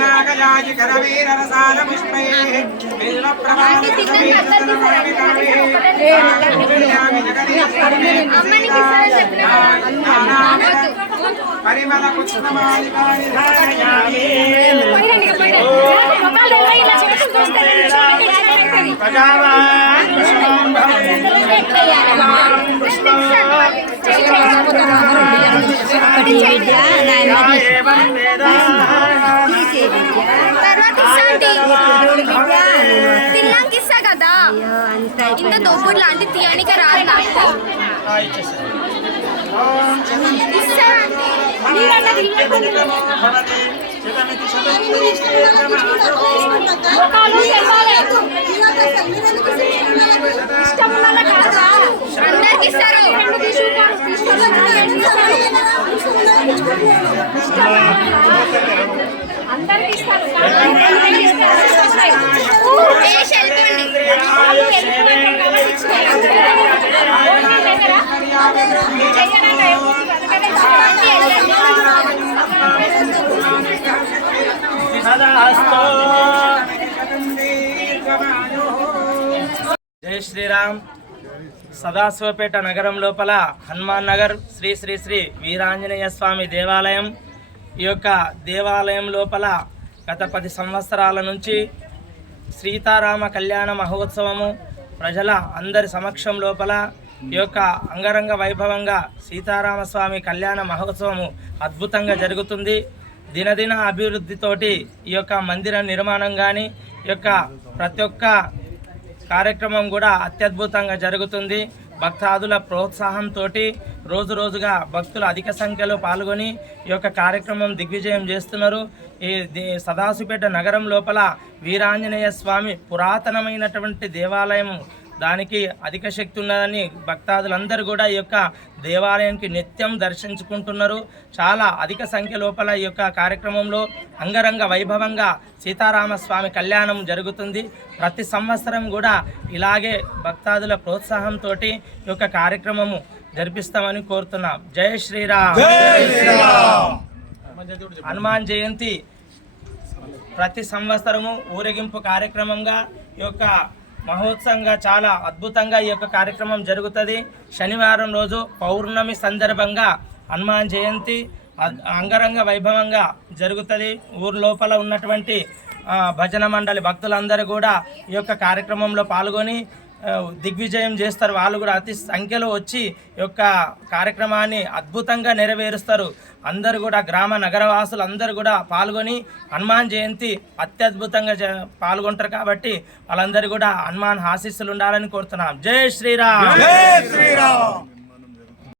నాగయాజి కరవీర రసాల పుష్పై బిల్వ ప్రవాహ పరిమళ పుష్పమాలికాని ధారయామి తిన్నాక ఇస్తా కదా ఇంత దొబ్బుడు లాంటి తీయనిక రాదు నాకు అందరికి ఇస్తారు జై శ్రీరామ్. సదాశివపేట నగరం లోపల హనుమాన్ నగర్ శ్రీ శ్రీ శ్రీ వీరాంజనేయ స్వామి దేవాలయం. ఈ యొక్క దేవాలయం లోపల గత 10 సంవత్సరాల నుంచి సీతారామ కళ్యాణ మహోత్సవము ప్రజల అందరి సమక్షం లోపల ఈ యొక్క అంగరంగ వైభవంగా సీతారామస్వామి కళ్యాణ మహోత్సవము అద్భుతంగా జరుగుతుంది. దినదిన అభివృద్ధితోటి ఈ యొక్క మందిర నిర్మాణం కానీ ఈ యొక్క ప్రతి ఒక్క కార్యక్రమం కూడా అత్యద్భుతంగా జరుగుతుంది. భక్తాదుల ప్రోత్సాహంతో రోజు రోజుగా భక్తులు అధిక సంఖ్యలో పాల్గొని ఈ యొక్క కార్యక్రమం దిగ్విజయం చేస్తున్నారు. ఈ సదాశివపేట నగరం లోపల వీరాంజనేయ స్వామి పురాతనమైనటువంటి దేవాలయం, దానికి అధిక శక్తి ఉన్నదని భక్తాదులందరూ కూడా ఈ యొక్క దేవాలయానికి నిత్యం దర్శించుకుంటున్నారు. చాలా అధిక సంఖ్య లోపల ఈ యొక్క కార్యక్రమంలో అంగరంగ వైభవంగా సీతారామస్వామి కళ్యాణం జరుగుతుంది. ప్రతి సంవత్సరం కూడా ఇలాగే భక్తాదుల ప్రోత్సాహంతో ఈ యొక్క కార్యక్రమము జరిపిస్తామని కోరుతున్నాం. జై శ్రీరామ్. హనుమాన్ జయంతి ప్రతి సంవత్సరము ఊరేగింపు కార్యక్రమంగా ఈ యొక్క మహోత్సవంగా చాలా అద్భుతంగా ఈ యొక్క కార్యక్రమం జరుగుతుంది. శనివారం రోజు పౌర్ణమి సందర్భంగా హనుమాన్ జయంతి అంగరంగ వైభవంగా జరుగుతుంది. ఊరు లోపల ఉన్నటువంటి భజన మండలి భక్తులందరూ కూడా ఈ యొక్క కార్యక్రమంలో పాల్గొని దిగ్విజయం చేస్తారు. వాళ్ళు కూడా అతి సంఖ్యలో వచ్చి ఈ యొక్క కార్యక్రమాన్ని అద్భుతంగా నెరవేరుస్తారు. అందరూ కూడా గ్రామ నగరవాసులు అందరూ కూడా పాల్గొని హనుమాన్ జయంతి అత్యద్భుతంగా పాల్గొంటారు. కాబట్టి వాళ్ళందరూ కూడా హనుమాన్ ఆశీస్సులు ఉండాలని కోరుతున్నాం. జై శ్రీరామ్.